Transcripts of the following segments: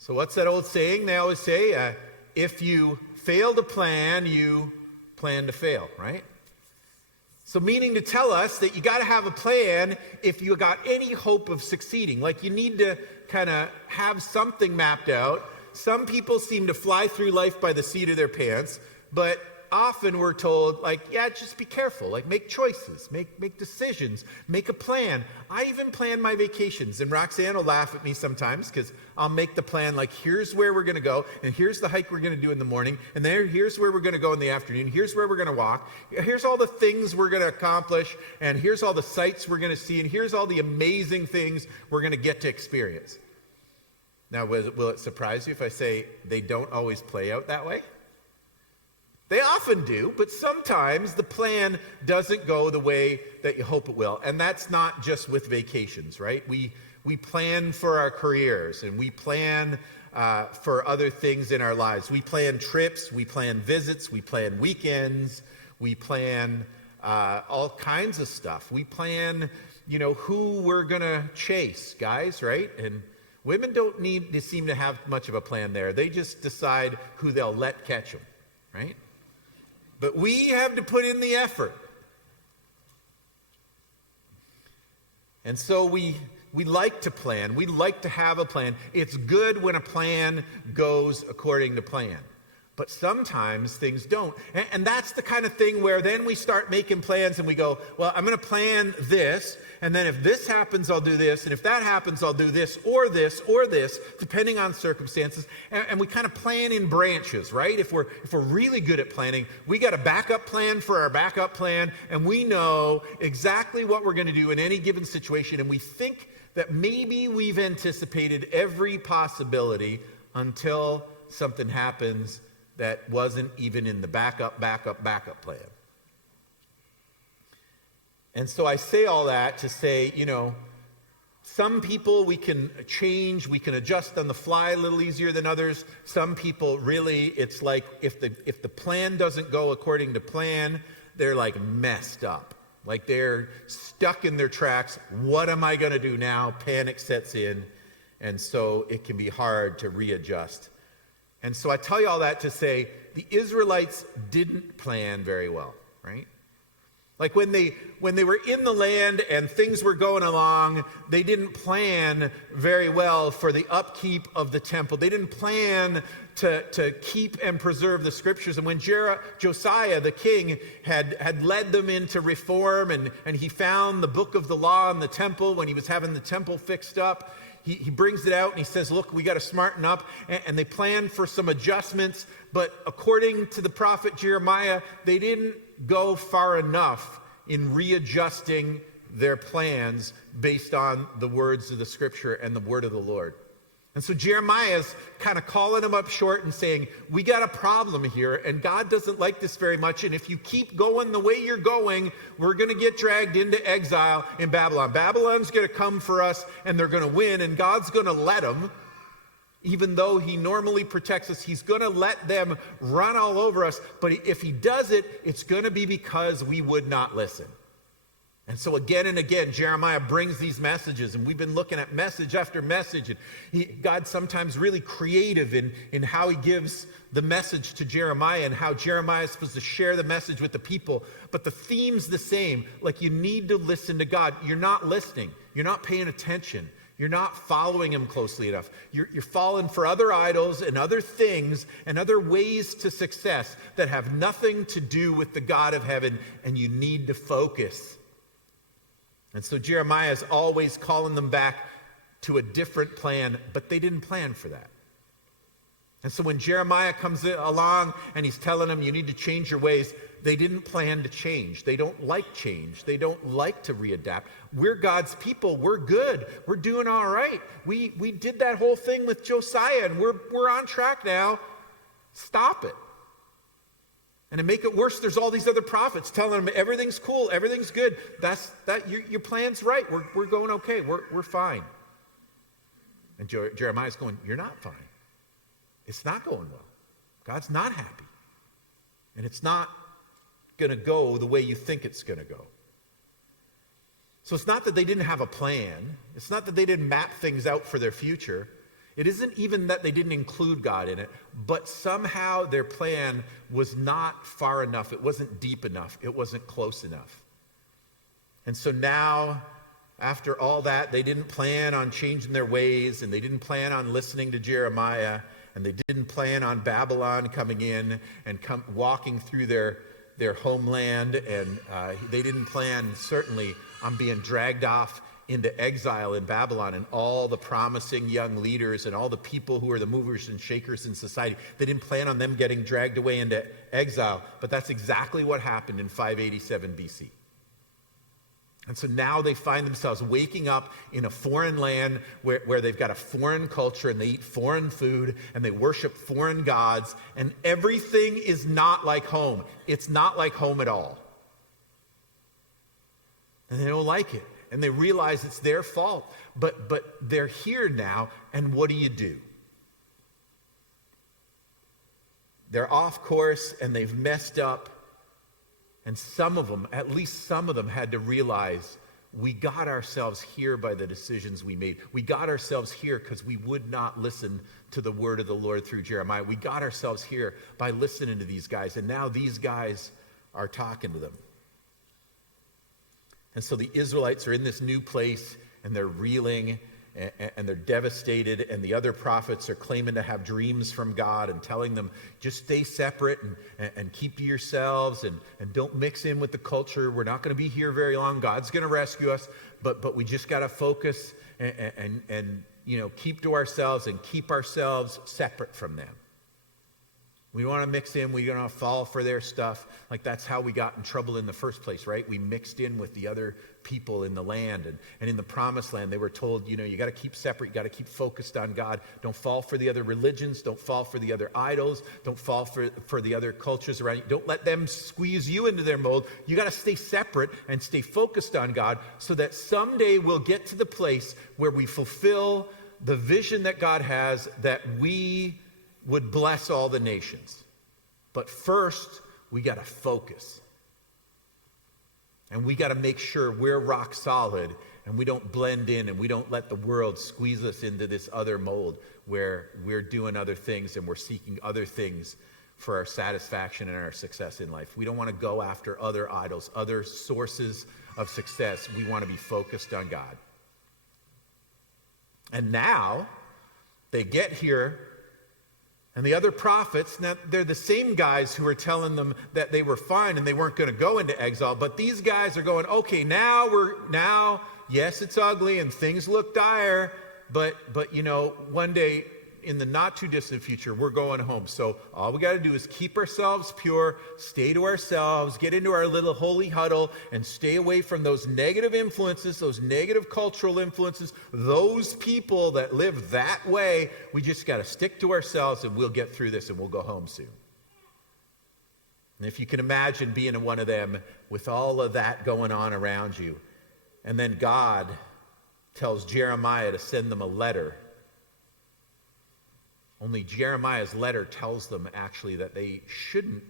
So what's that old saying they always say? If you fail to plan, you plan to fail, right? So meaning to tell us that you got to have a plan if you got any hope of succeeding. Like you need to kind of have something mapped out. Some people seem to fly through life by the seat of their pants, but often we're told, like, yeah, just be careful. Like, make choices, make decisions, make a plan. I even plan my vacations. And Roxanne will laugh at me sometimes because I'll make the plan, like, here's where we're going to go, and here's the hike we're going to do in the morning, and here's where we're going to go in the afternoon, here's where we're going to walk, here's all the things we're going to accomplish, and here's all the sights we're going to see, and here's all the amazing things we're going to get to experience. Now, will it surprise you if I say they don't always play out that way? They often do, but sometimes the plan doesn't go the way that you hope it will. And that's not just with vacations, right? We plan for our careers, and we plan for other things in our lives. We plan trips, we plan visits, we plan weekends, we plan all kinds of stuff. We plan, who we're going to chase, guys, right? And women don't need to seem to have much of a plan there. They just decide who they'll let catch them, right? But we have to put in the effort. And so we like to plan. We like to have a plan. It's good when a plan goes according to plan. But sometimes things don't. And that's the kind of thing where then we start making plans and we go, well, I'm going to plan this. And then if this happens, I'll do this. And if that happens, I'll do this, depending on circumstances. And we kind of plan in branches, right? If we're really good at planning, we got a backup plan for our backup plan. And we know exactly what we're going to do in any given situation. And we think that maybe we've anticipated every possibility until something happens that wasn't even in the backup plan. And so I say all that to say, some people we can change, we can adjust on the fly a little easier than others. Some people really, it's like if the plan doesn't go according to plan, they're like messed up. Like they're stuck in their tracks. What am I going to do now? Panic sets in. And so it can be hard to readjust. And so I tell you all that to say the Israelites didn't plan very well, right? Like when they were in the land and things were going along, they didn't plan very well for the upkeep of the temple. They didn't plan to keep and preserve the scriptures. And when Josiah, the king, had led them into reform and he found the book of the law in the temple when he was having the temple fixed up, he brings it out and he says, look, we got to smarten up. And they planned for some adjustments. But according to the prophet Jeremiah, they didn't go far enough in readjusting their plans based on the words of the scripture and the word of the Lord. And so Jeremiah's kind of calling them up short and saying, we got a problem here, and God doesn't like this very much, and if you keep going the way you're going, we're going to get dragged into exile in Babylon. Babylon's going to come for us, and they're going to win, and God's going to let them, even though he normally protects us, he's going to let them run all over us, but if he does it, it's going to be because we would not listen. And so again and again, Jeremiah brings these messages, and we've been looking at message after message. And God's sometimes really creative in how he gives the message to Jeremiah and how Jeremiah is supposed to share the message with the people. But the theme's the same. Like, you need to listen to God. You're not listening. You're not paying attention. You're not following him closely enough. You're falling for other idols and other things and other ways to success that have nothing to do with the God of heaven, and you need to focus. And so Jeremiah is always calling them back to a different plan, but they didn't plan for that. And so when Jeremiah comes along and he's telling them, you need to change your ways, they didn't plan to change. They don't like change. They don't like to readapt. We're God's people. We're good. We're doing all right. We did that whole thing with Josiah, and we're on track now. Stop it. And to make it worse, there's all these other prophets telling them everything's cool, everything's good. Your plan's right. We're going okay. We're fine. And Jeremiah's going, you're not fine. It's not going well. God's not happy. And it's not going to go the way you think it's going to go. So it's not that they didn't have a plan. It's not that they didn't map things out for their future. It isn't even that they didn't include God in it, but somehow their plan was not far enough. It wasn't deep enough. It wasn't close enough. And so now, after all that, they didn't plan on changing their ways, and they didn't plan on listening to Jeremiah, and they didn't plan on Babylon coming in and walking through their homeland, and they didn't plan, certainly, on being dragged off into exile in Babylon, and all the promising young leaders and all the people who are the movers and shakers in society. They didn't plan on them getting dragged away into exile, but that's exactly what happened in 587 BC. And so now they find themselves waking up in a foreign land where they've got a foreign culture, and they eat foreign food, and they worship foreign gods, and everything is not like home. It's not like home at all. And they don't like it. And they realize it's their fault. But they're here now, and what do? They're off course, and they've messed up. And some of them, at least some of them, had to realize we got ourselves here by the decisions we made. We got ourselves here because we would not listen to the word of the Lord through Jeremiah. We got ourselves here by listening to these guys, and now these guys are talking to them. And so the Israelites are in this new place, and they're reeling, and they're devastated, and the other prophets are claiming to have dreams from God and telling them, just stay separate and keep to yourselves, and don't mix in with the culture. We're not going to be here very long. God's going to rescue us, but we just got to focus and keep to ourselves and keep ourselves separate from them. We don't want to mix in. We don't want to fall for their stuff. Like, that's how we got in trouble in the first place, right? We mixed in with the other people in the land. And in the promised land, they were told, you got to keep separate. You got to keep focused on God. Don't fall for the other religions. Don't fall for the other idols. Don't fall for the other cultures around you. Don't let them squeeze you into their mold. You got to stay separate and stay focused on God, so that someday we'll get to the place where we fulfill the vision that God has, that we would bless all the nations. But first, we got to focus. And we got to make sure we're rock solid, and we don't blend in, and we don't let the world squeeze us into this other mold where we're doing other things and we're seeking other things for our satisfaction and our success in life. We don't want to go after other idols, other sources of success. We want to be focused on God. And now they get here, and the other prophets, now they're the same guys who were telling them that they were fine and they weren't going to go into exile, but these guys are going, okay, now, yes, it's ugly and things look dire, but one day in the not too distant future, we're going home. So all we got to do is keep ourselves pure, stay to ourselves, get into our little holy huddle, and stay away from those negative influences, those negative cultural influences, those people that live that way. We just got to stick to ourselves, and we'll get through this, and we'll go home soon. And if you can imagine being one of them with all of that going on around you, and then God tells Jeremiah to send them a letter. Only Jeremiah's letter tells them actually that they shouldn't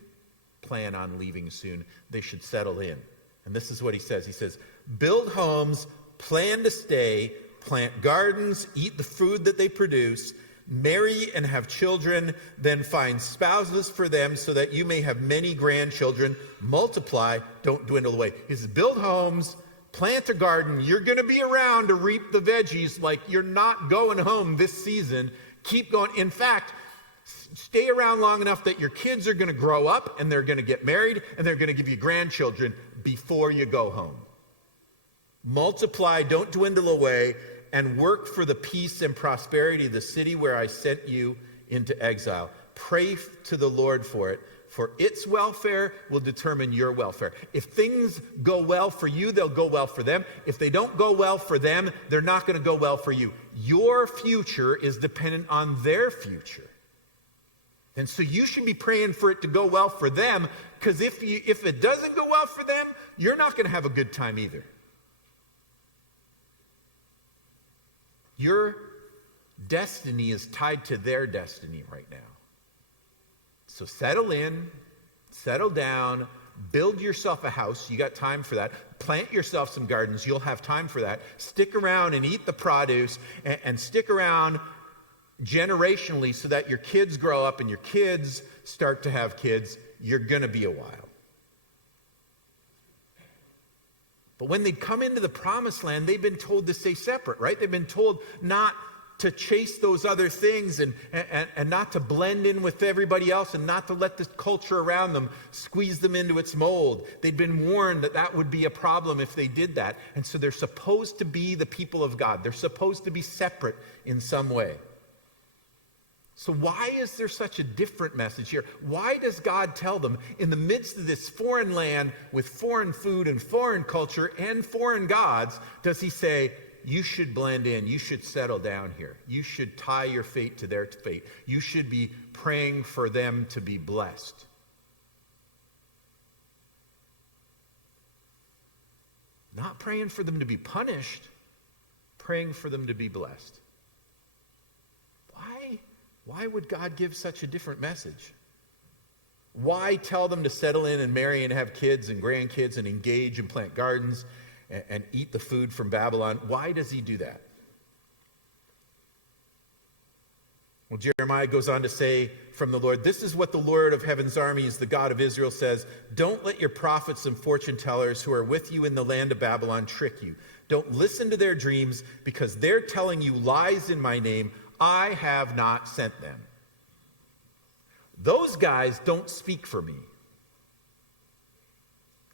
plan on leaving soon. They should settle in. And this is what he says. He says, build homes, plan to stay, plant gardens, eat the food that they produce, marry and have children, then find spouses for them so that you may have many grandchildren. Multiply, don't dwindle away. He says, build homes, plant a garden. You're going to be around to reap the veggies. Like, you're not going home this season. Keep going. In fact, stay around long enough that your kids are going to grow up and they're going to get married and they're going to give you grandchildren before you go home. Multiply, don't dwindle away, and work for the peace and prosperity of the city where I sent you into exile. Pray to the Lord for it, for its welfare will determine your welfare. If things go well for you, they'll go well for them. If they don't go well for them, they're not going to go well for you. Your future is dependent on their future. And so you should be praying for it to go well for them, because if it doesn't go well for them, you're not going to have a good time either. Your destiny is tied to their destiny right now. So settle in, settle down, build yourself a house. You got time for that. Plant yourself some gardens. You'll have time for that. Stick around and eat the produce, and stick around generationally so that your kids grow up and your kids start to have kids, you're going to be a while. But when they come into the promised land, they've been told to stay separate, right? They've been told not to chase those other things and not to blend in with everybody else and not to let the culture around them squeeze them into its mold. They'd been warned that that would be a problem if they did that. And so they're supposed to be the people of God. They're supposed to be separate in some way. So why is there such a different message here? Why does God tell them in the midst of this foreign land with foreign food and foreign culture and foreign gods, does he say, you should blend in, you should settle down here, you should tie your fate to their fate, you should be praying for them to be blessed? Not praying for them to be punished, praying for them to be blessed. Why would God give such a different message? Why tell them to settle in and marry and have kids and grandkids and engage and plant gardens and eat the food from Babylon? Why does he do that? Well, Jeremiah goes on to say from the Lord, this is what the Lord of heaven's armies, the God of Israel, says. Don't let your prophets and fortune tellers who are with you in the land of Babylon trick you. Don't listen to their dreams because they're telling you lies in my name. I have not sent them. Those guys don't speak for me.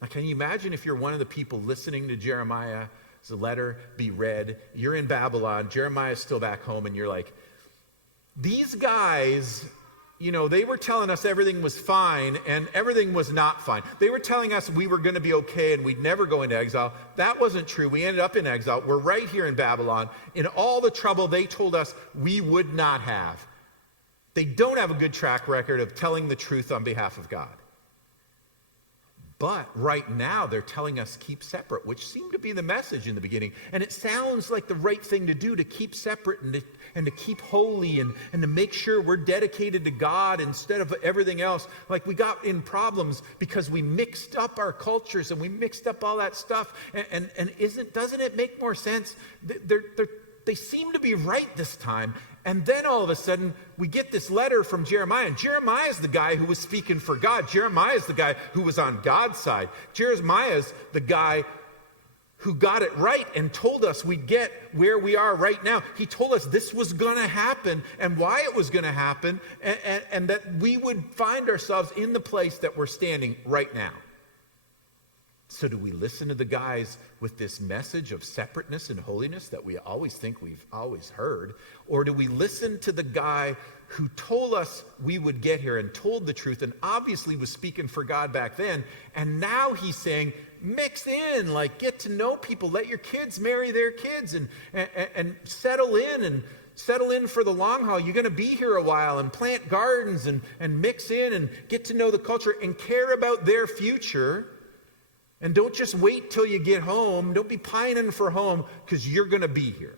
Now, can you imagine if you're one of the people listening to Jeremiah's letter be read? You're in Babylon, Jeremiah's still back home, and you're like, these guys, they were telling us everything was fine, and everything was not fine. They were telling us we were going to be okay and we'd never go into exile. That wasn't true. We ended up in exile. We're right here in Babylon. In all the trouble they told us we would not have. They don't have a good track record of telling the truth on behalf of God. But right now, they're telling us keep separate, which seemed to be the message in the beginning. And it sounds like the right thing to do, to keep separate and to keep holy and to make sure we're dedicated to God instead of everything else. Like we got in problems because we mixed up our cultures and we mixed up all that stuff. And doesn't it make more sense? They seem to be right this time. And then all of a sudden, we get this letter from Jeremiah. And Jeremiah is the guy who was speaking for God. Jeremiah is the guy who was on God's side. Jeremiah is the guy who got it right and told us we'd get where we are right now. He told us this was going to happen and why it was going to happen and that we would find ourselves in the place that we're standing right now. So do we listen to the guys with this message of separateness and holiness that we always think we've always heard? Or do we listen to the guy who told us we would get here and told the truth and obviously was speaking for God back then, and now he's saying, mix in, like get to know people, let your kids marry their kids and settle in for the long haul. You're going to be here a while and plant gardens and mix in and get to know the culture and care about their future. And don't just wait till you get home. Don't be pining for home because you're going to be here.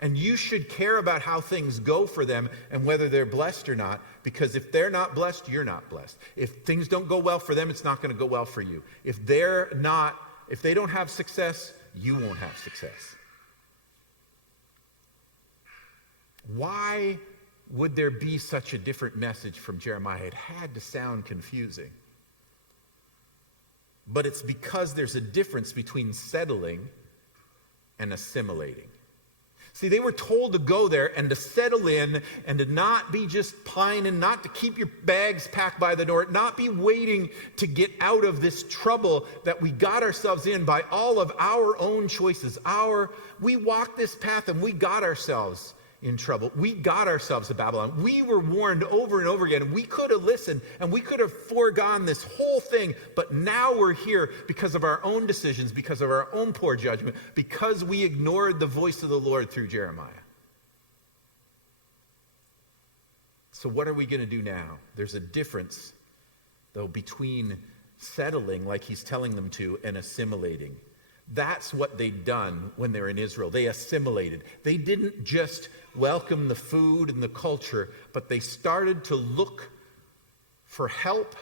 And you should care about how things go for them and whether they're blessed or not, because if they're not blessed, you're not blessed. If things don't go well for them, it's not going to go well for you. If they don't have success, you won't have success. Why would there be such a different message from Jeremiah? It had to sound confusing. But it's because there's a difference between settling and assimilating. See, they were told to go there and to settle in and to not be just pining, not to keep your bags packed by the door, not be waiting to get out of this trouble that we got ourselves in by all of our own choices. We walked this path and we got ourselves in trouble. We got ourselves to Babylon. We were warned over and over again. We could have listened and we could have foregone this whole thing, but now we're here because of our own decisions, because of our own poor judgment, because we ignored the voice of the Lord through Jeremiah. So what are we going to do now? There's a difference, though, between settling like he's telling them to and assimilating. That's what they'd done when they were in Israel. They assimilated. They didn't just welcome the food and the culture, but they started to look for help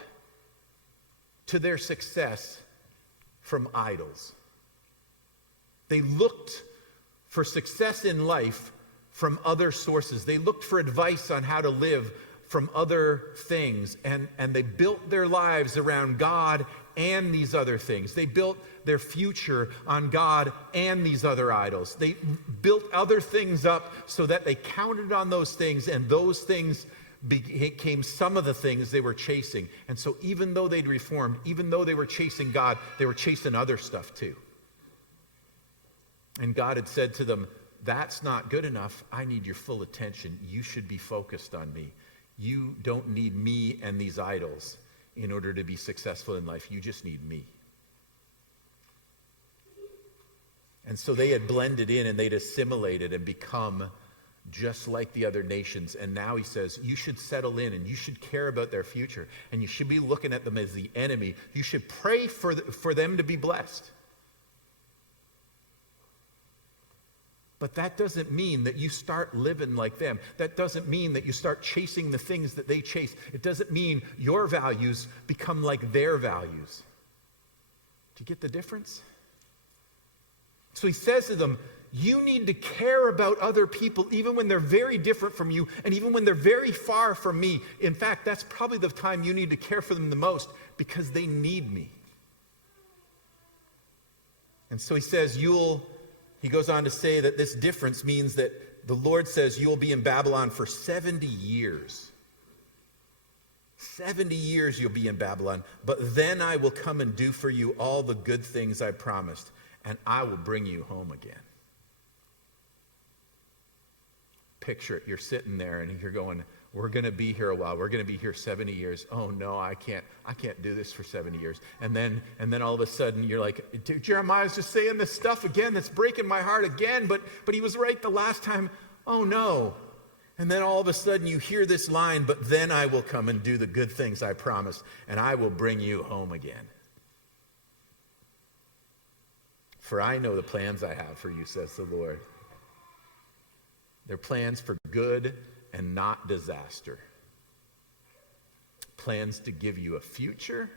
to their success from idols. They looked for success in life from other sources. They looked for advice on how to live from other things, and they built their lives around God and these other things. They built their future on God and these other idols. They built other things up so that they counted on those things, and those things became some of the things they were chasing. And so even though they'd reformed, even though they were chasing God, they were chasing other stuff too. And God had said to them, that's not good enough. I need your full attention. You should be focused on me. You don't need me and these idols in order to be successful in life. You just need me. And so they had blended in and they'd assimilated and become just like the other nations. And now he says, you should settle in and you should care about their future. And you should be looking at them as the enemy. You should pray for them to be blessed. But that doesn't mean that you start living like them. That doesn't mean that you start chasing the things that they chase. It doesn't mean your values become like their values. Do you get the difference? So he says to them, you need to care about other people even when they're very different from you and even when they're very far from me. In fact, that's probably the time you need to care for them the most because they need me. And so he says, he goes on to say that this difference means that the Lord says you will be in Babylon for 70 years. 70 years you'll be in Babylon, but then I will come and do for you all the good things I promised, and I will bring you home again. Picture it, you're sitting there and you're going, we're going to be here a while. We're going to be here 70 years. Oh no, I can't do this for 70 years. And then all of a sudden you're like, Jeremiah's just saying this stuff again that's breaking my heart again, but he was right the last time. Oh no. And then all of a sudden you hear this line, but then I will come and do the good things I promised, and I will bring you home again. For I know the plans I have for you, says the Lord. They're plans for good and not disaster. Plans to give you a future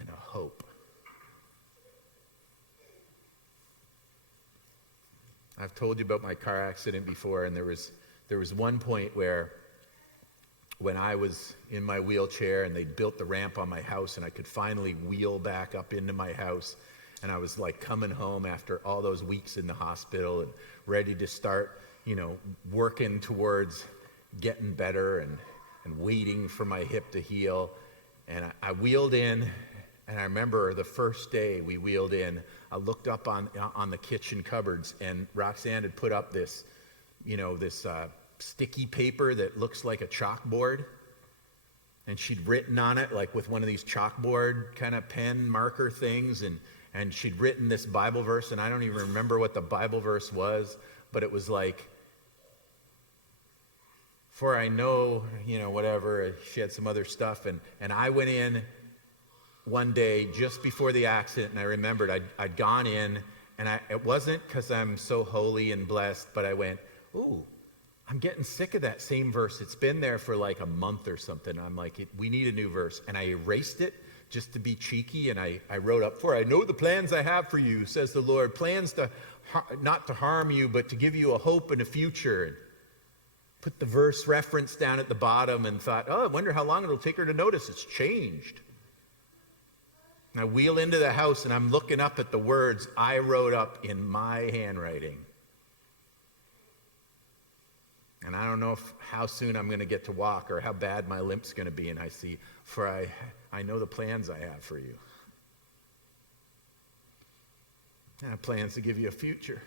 and a hope. I've told you about my car accident before, and there was one point where when I was in my wheelchair and they built the ramp on my house and I could finally wheel back up into my house, and I was like coming home after all those weeks in the hospital and ready to start, working towards getting better and waiting for my hip to heal. And I wheeled in, and I remember the first day we wheeled in, I looked up on the kitchen cupboards, and Roxanne had put up this sticky paper that looks like a chalkboard. And she'd written on it, like with one of these chalkboard kind of pen marker things, and she'd written this Bible verse, and I don't even remember what the Bible verse was, but it was like, for I know, whatever. She had some other stuff, and I went in one day just before the accident, and I remembered I'd gone in, and it wasn't because I'm so holy and blessed, but I went, ooh, I'm getting sick of that same verse. It's been there for like a month or something. I'm like, we need a new verse. And I erased it just to be cheeky, and I wrote up, for I know the plans I have for you, says the Lord, plans not to harm you, but to give you a hope and a future. And put the verse reference down at the bottom and thought, I wonder how long it'll take her to notice it's changed. And I wheel into the house, and I'm looking up at the words I wrote up in my handwriting. And I don't know how soon I'm going to get to walk or how bad my limp's going to be. And I see, for I know the plans I have for you. And I have plans to give you a future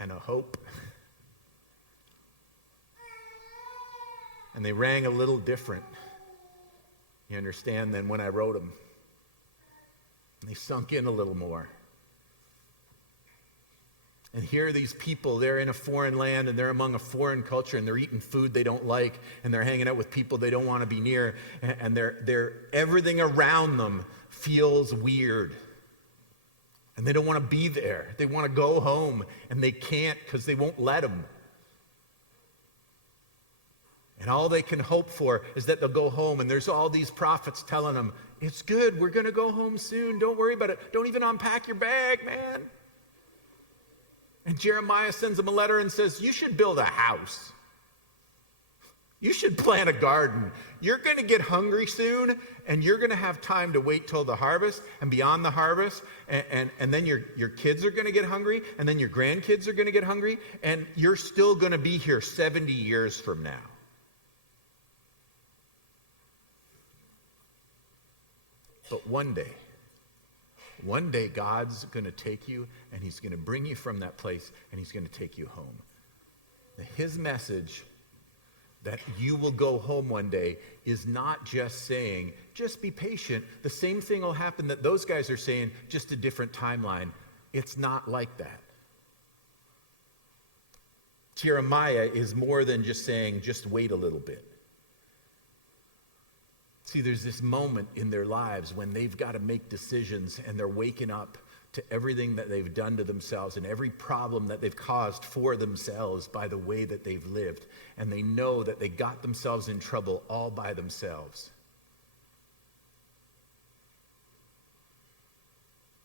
and a hope. And they rang a little different, you understand, than when I wrote them. And they sunk in a little more. And here are these people, they're in a foreign land, and they're among a foreign culture, and they're eating food they don't like, and they're hanging out with people they don't want to be near, and they're everything around them feels weird. And they don't want to be there. They want to go home, and they can't because they won't let them. And all they can hope for is that they'll go home, and there's all these prophets telling them, it's good, we're going to go home soon, don't worry about it, don't even unpack your bag, man. And Jeremiah sends him a letter and says, you should build a house. You should plant a garden. You're going to get hungry soon, and you're going to have time to wait till the harvest and beyond the harvest, and then your kids are going to get hungry, and then your grandkids are going to get hungry, and you're still going to be here 70 years from now. But one day God's going to take you, and he's going to bring you from that place, and he's going to take you home. Now, his message that you will go home one day is not just saying, just be patient. The same thing will happen that those guys are saying, just a different timeline. It's not like that. Jeremiah is more than just saying, just wait a little bit. See, there's this moment in their lives when they've got to make decisions, and they're waking up to everything that they've done to themselves and every problem that they've caused for themselves by the way that they've lived. And they know that they got themselves in trouble all by themselves.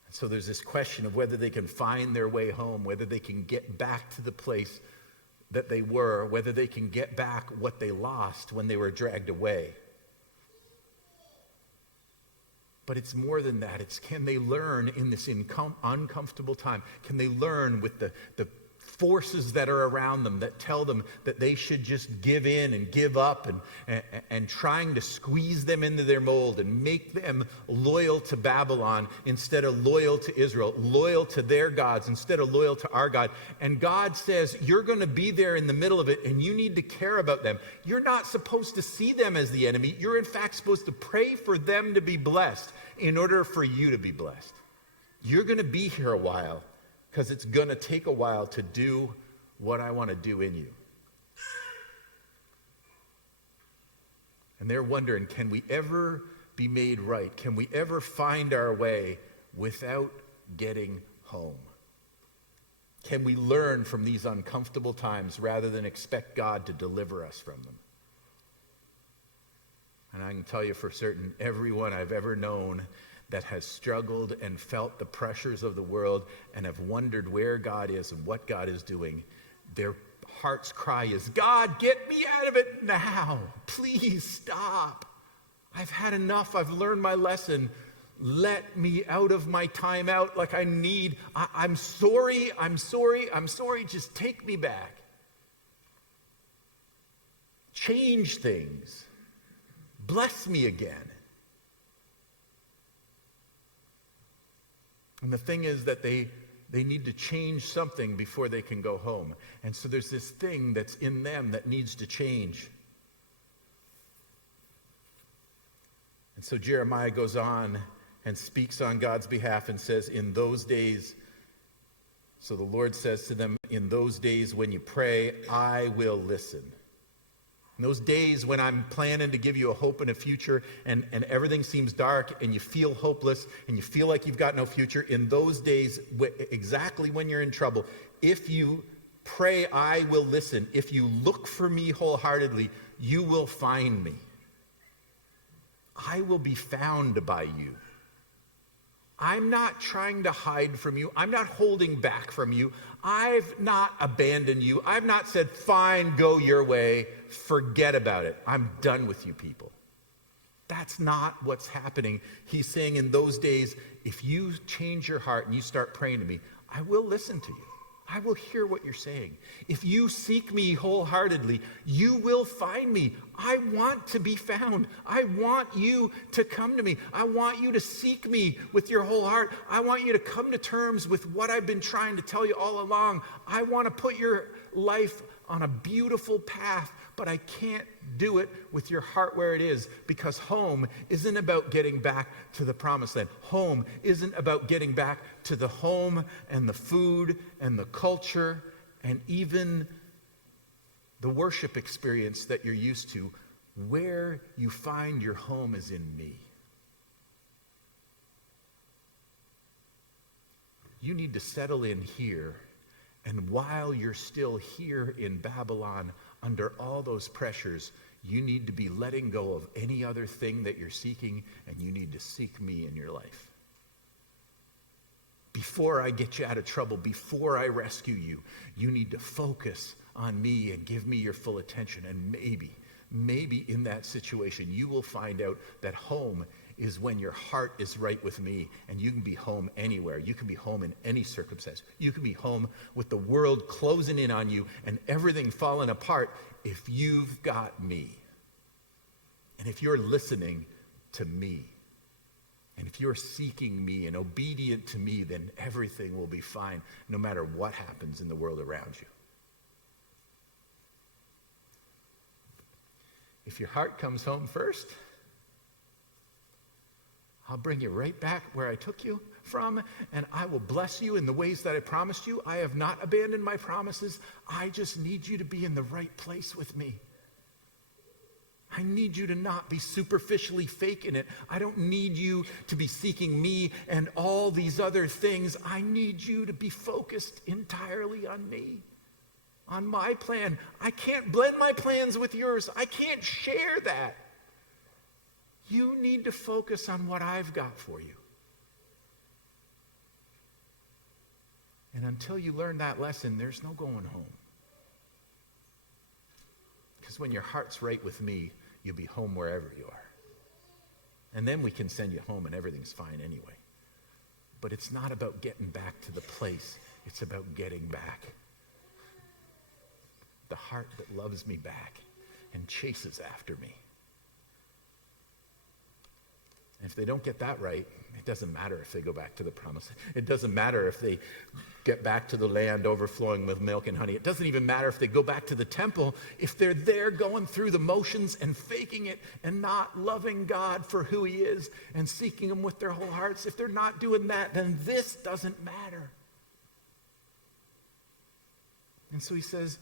So there's this question of whether they can find their way home, whether they can get back to the place that they were, whether they can get back what they lost when they were dragged away. But it's more than that. It's, can they learn in this uncomfortable time? Can they learn with the forces that are around them that tell them that they should just give in and give up, and trying to squeeze them into their mold and make them loyal to Babylon instead of loyal to Israel, loyal to their gods instead of loyal to our God. And God says, you're going to be there in the middle of it, and you need to care about them. You're not supposed to see them as the enemy. You're in fact supposed to pray for them to be blessed in order for you to be blessed. You're going to be here a while, because it's going to take a while to do what I want to do in you. And they're wondering, can we ever be made right? Can we ever find our way without getting home? Can we learn from these uncomfortable times rather than expect God to deliver us from them? And I can tell you for certain, everyone I've ever known that has struggled and felt the pressures of the world and have wondered where God is and what God is doing, their heart's cry is, God, get me out of it now. Please stop. I've had enough. I've learned my lesson. Let me out of my time out like I need. I'm sorry. Just take me back. Change things. Bless me again. And the thing is that they need to change something before they can go home. And so there's this thing that's in them that needs to change. And so Jeremiah goes on and speaks on God's behalf and says, in those days, so the Lord says to them, in those days when you pray, I will listen. In those days when I'm planning to give you a hope and a future, and everything seems dark and you feel hopeless and you feel like you've got no future, in those days, exactly when you're in trouble, if you pray, I will listen. If you look for me wholeheartedly, you will find me. I will be found by you. I'm not trying to hide from you. I'm not holding back from you. I've not abandoned you. I've not said, fine, go your way. Forget about it. I'm done with you people. That's not what's happening. He's saying in those days, if you change your heart and you start praying to me, I will listen to you. I will hear what you're saying. If you seek me wholeheartedly, you will find me. I want to be found. I want you to come to me. I want you to seek me with your whole heart. I want you to come to terms with what I've been trying to tell you all along. I want to put your life on a beautiful path, but I can't do it with your heart where it is, because home isn't about getting back to the promised land. Home isn't about getting back to the home and the food and the culture and even the worship experience that you're used to. Where you find your home is in me. You need to settle in here. And while you're still here in Babylon, under all those pressures, you need to be letting go of any other thing that you're seeking, and you need to seek me in your life. Before I get you out of trouble, before I rescue you, you need to focus on me and give me your full attention. And maybe in that situation, you will find out that home is when your heart is right with me, and you can be home anywhere. You can be home in any circumstance. You can be home with the world closing in on you and everything falling apart if you've got me. And if you're listening to me, and if you're seeking me and obedient to me, then everything will be fine, no matter what happens in the world around you. If your heart comes home first, I'll bring you right back where I took you from, and I will bless you in the ways that I promised you. I have not abandoned my promises. I just need you to be in the right place with me. I need you to not be superficially faking it. I don't need you to be seeking me and all these other things. I need you to be focused entirely on me, on my plan. I can't blend my plans with yours. I can't share that. You need to focus on what I've got for you. And until you learn that lesson, there's no going home. Because when your heart's right with me, you'll be home wherever you are. And then we can send you home and everything's fine anyway. But it's not about getting back to the place. It's about getting back. The heart that loves me back and chases after me. And if they don't get that right, it doesn't matter if they go back to the promise. It doesn't matter if they get back to the land overflowing with milk and honey. It doesn't even matter if they go back to the temple. If they're there going through the motions and faking it and not loving God for who he is and seeking him with their whole hearts, if they're not doing that, then this doesn't matter. And so he says,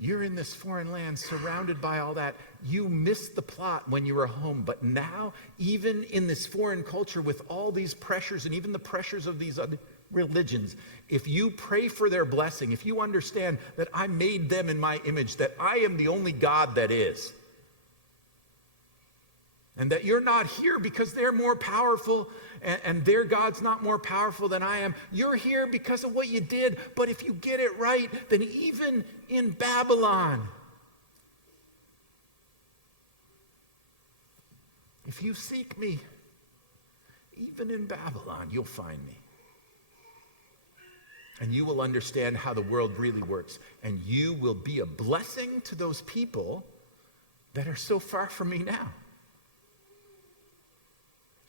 you're in this foreign land surrounded by all that. You missed the plot when you were home. But now, even in this foreign culture with all these pressures and even the pressures of these other religions, if you pray for their blessing, if you understand that I made them in my image, that I am the only God that is, and that you're not here because they're more powerful and their God's not more powerful than I am. You're here because of what you did. But if you get it right, then even in Babylon, if you seek me, even in Babylon, you'll find me. And you will understand how the world really works. And you will be a blessing to those people that are so far from me now.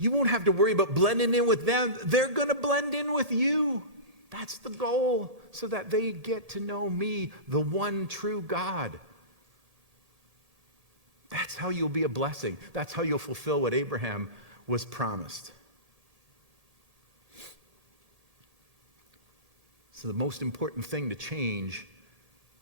You won't have to worry about blending in with them. They're going to blend in with you. That's the goal, so that they get to know me, the one true God. That's how you'll be a blessing. That's how you'll fulfill what Abraham was promised. So the most important thing to change,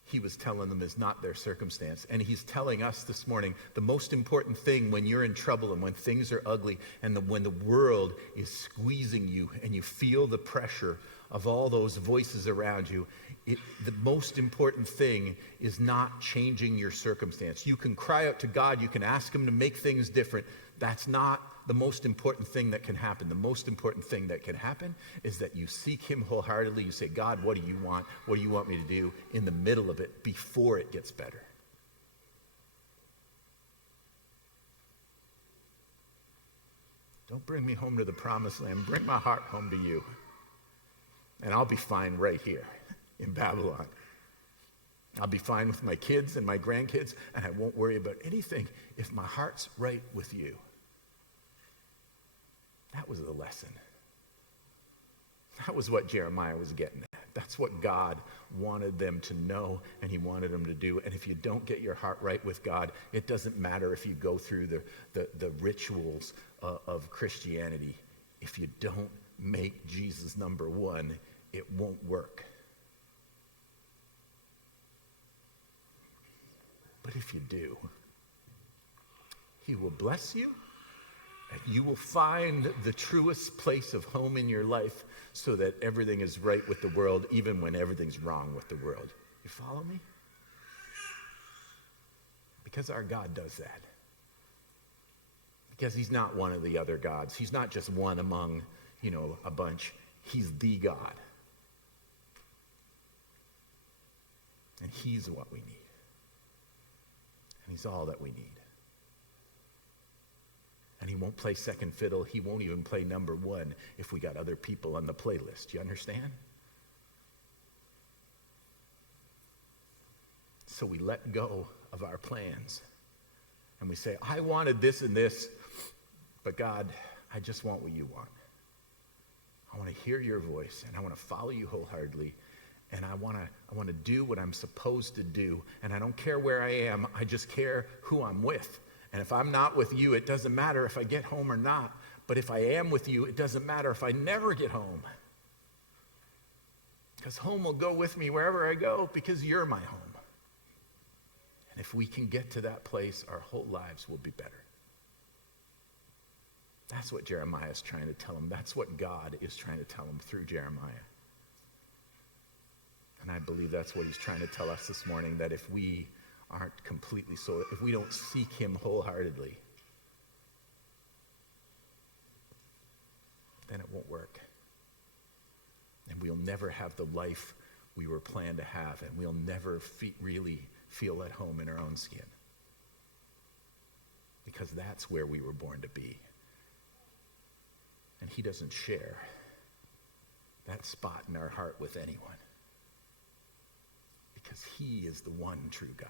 he was telling them, is not their circumstance. And he's telling us this morning, the most important thing when you're in trouble and when things are ugly and when the world is squeezing you and you feel the pressure of all those voices around you, the most important thing is not changing your circumstance. You can cry out to God. You can ask him to make things different. That's not the most important thing that can happen. The most important thing that can happen is that you seek him wholeheartedly. You say, God, what do you want? What do you want me to do in the middle of it before it gets better? Don't bring me home to the promised land. Bring my heart home to you. And I'll be fine right here in Babylon. I'll be fine with my kids and my grandkids, and I won't worry about anything if my heart's right with you. That was the lesson. That was what Jeremiah was getting at. That's what God wanted them to know, and he wanted them to do. And if you don't get your heart right with God, it doesn't matter if you go through the rituals of Christianity. If you don't make Jesus number one, it won't work. But if you do, he will bless you, and you will find the truest place of home in your life so that everything is right with the world, even when everything's wrong with the world. You follow me? Because our God does that. Because he's not one of the other gods. He's not just one among, a bunch. He's the God. And he's what we need. And he's all that we need. And he won't play second fiddle. He won't even play number one if we got other people on the playlist. You understand? So we let go of our plans. And we say, I wanted this and this, but God, I just want what you want. I want to hear your voice, and I want to follow you wholeheartedly, and I want to do what I'm supposed to do, and I don't care where I am. I just care who I'm with. And if I'm not with you, it doesn't matter if I get home or not. But if I am with you, it doesn't matter if I never get home. Because home will go with me wherever I go, because you're my home. And if we can get to that place, our whole lives will be better. That's what Jeremiah is trying to tell him. That's what God is trying to tell him through Jeremiah. And I believe that's what he's trying to tell us this morning, that if we aren't completely sold, if we don't seek him wholeheartedly, then it won't work. And we'll never have the life we were planned to have, and we'll never really feel at home in our own skin. Because that's where we were born to be. And he doesn't share that spot in our heart with anyone. Because he is the one true God.